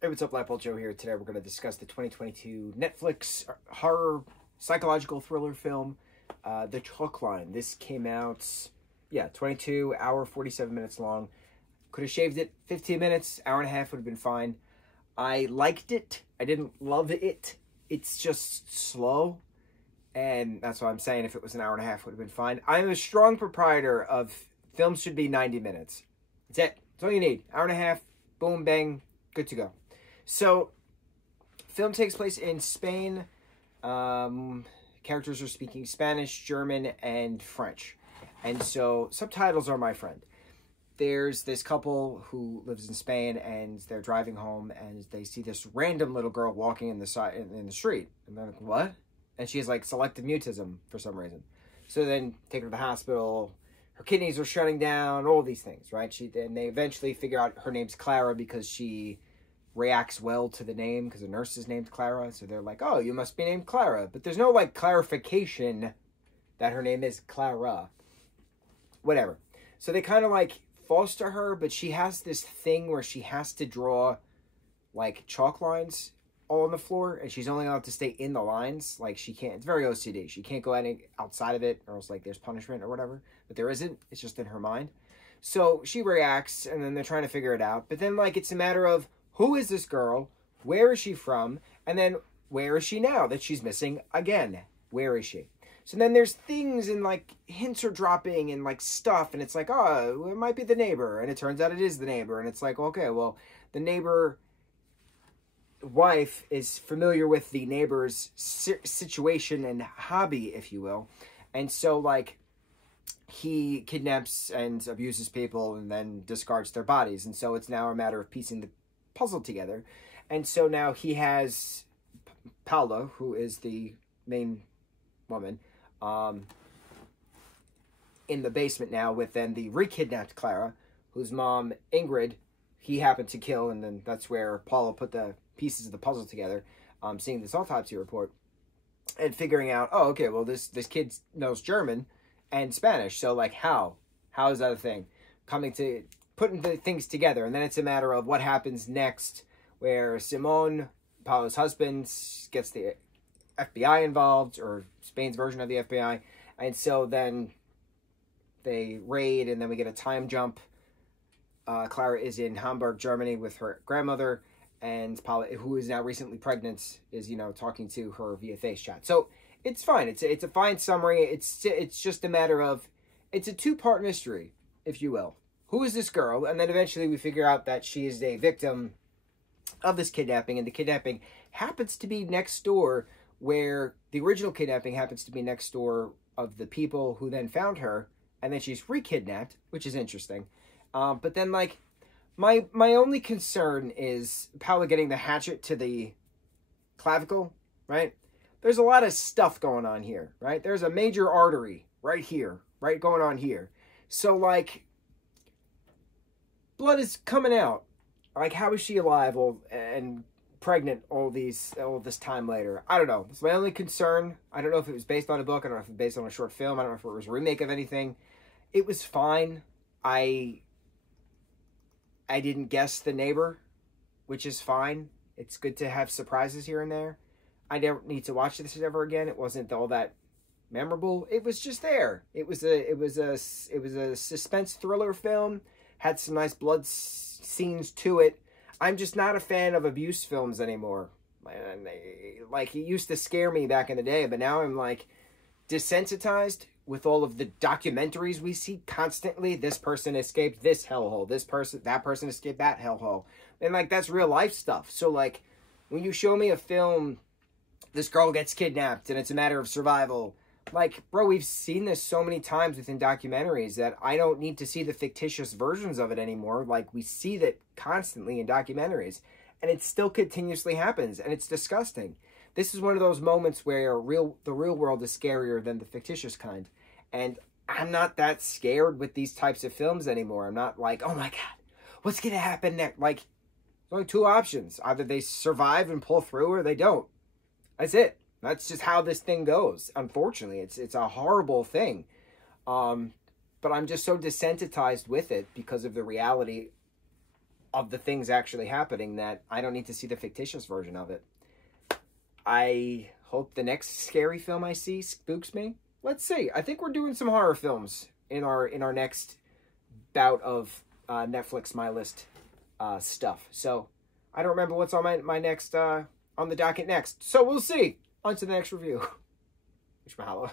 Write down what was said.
Hey, what's up, lightboltjoe here. Today we're going to discuss the 2022 Netflix horror psychological thriller film, The Chalk Line. This came out, 22 hour, 47 minutes long. Could have shaved it 15 minutes, hour and a half would have been fine. I liked it. I didn't love it. It's just slow. And that's what I'm saying. If it was an hour and a half, would have been fine. I'm a strong proprietor of films should be 90 minutes. That's it. That's all you need. Hour and a half, boom, bang, good to go. So, film takes place in Spain. Characters are speaking Spanish, German, and French. And so, subtitles are my friend. There's this couple who lives in Spain, and they're driving home, and they see this random little girl walking in the street. And they're like, what? And she has, like, selective mutism for some reason. So then, take her to the hospital. Her kidneys are shutting down, all these things, right? And they eventually figure out her name's Clara because she reacts well to the name because the nurse is named Clara. So they're like, oh, you must be named Clara. But there's no, like, clarification that her name is Clara. Whatever. So they kind of, like, foster her, but she has this thing where she has to draw, like, chalk lines all on the floor, and she's only allowed to stay in the lines. Like, she can't, it's very OCD. She can't go any outside of it, or else, like, there's punishment or whatever. But there isn't. It's just in her mind. So she reacts, and then they're trying to figure it out. But then, like, it's a matter of, who is this girl? Where is she from? And then, where is she now that she's missing again? Where is she? So then there's things and, like, hints are dropping and, like, stuff. And it's like, oh, it might be the neighbor. And it turns out it is the neighbor. And it's like, okay, well, the neighbor wife is familiar with the neighbor's situation and hobby, if you will. And so, like, he kidnaps and abuses people and then discards their bodies. And so it's now a matter of piecing the puzzle together. And so now he has Paula, who is the main woman, in the basement now with then the re-kidnapped Clara, whose mom, Ingrid, he happened to kill. And then that's where Paula put the pieces of the puzzle together, seeing this autopsy report and figuring out, oh, okay, well, this kid knows German and Spanish. So, like, how is that a thing? Putting the things together. And then it's a matter of what happens next, where Simon, Paolo's husband, gets the FBI involved, or Spain's version of the FBI. And so then they raid, and then we get a time jump. Clara is in Hamburg, Germany with her grandmother, and Paula, who is now recently pregnant, is, talking to her via face chat. So it's fine. It's a fine summary. It's just a matter of, it's a two-part mystery, if you will. Who is this girl? And then eventually we figure out that she is a victim of this kidnapping, and the kidnapping happens to be next door, where the original kidnapping happens to be next door of the people who then found her, and then she's re-kidnapped, which is interesting. But then, like, my only concern is Paula getting the hatchet to the clavicle, right? There's a lot of stuff going on here, right? There's a major artery right here, right, going on here. So, like, blood is coming out. Like, how is she alive and pregnant all this time later? I don't know. It's my only concern. I don't know if it was based on a book. I don't know if it was based on a short film. I don't know if it was a remake of anything. It was fine. I didn't guess the neighbor, which is fine. It's good to have surprises here and there. I don't need to watch this ever again. It wasn't all that memorable. It was just there. It was a suspense thriller film. Had some nice blood scenes to it. I'm just not a fan of abuse films anymore. Like, it used to scare me back in the day, but now I'm, like, desensitized with all of the documentaries we see constantly. This person escaped this hellhole. That person escaped that hellhole. And, like, that's real life stuff. So, like, when you show me a film, this girl gets kidnapped and it's a matter of survival. Like, bro, we've seen this so many times within documentaries that I don't need to see the fictitious versions of it anymore. Like, we see that constantly in documentaries, and it still continuously happens, and it's disgusting. This is one of those moments where the real world is scarier than the fictitious kind. And I'm not that scared with these types of films anymore. I'm not like, oh my God, what's going to happen next? Like, there's only two options. Either they survive and pull through, or they don't. That's it. That's just how this thing goes. Unfortunately, it's a horrible thing. But I'm just so desensitized with it because of the reality of the things actually happening that I don't need to see the fictitious version of it. I hope the next scary film I see spooks me. Let's see. I think we're doing some horror films in our next bout of Netflix My List stuff. So I don't remember what's on my next on the docket next. So we'll see. On to the next review. Mahalo.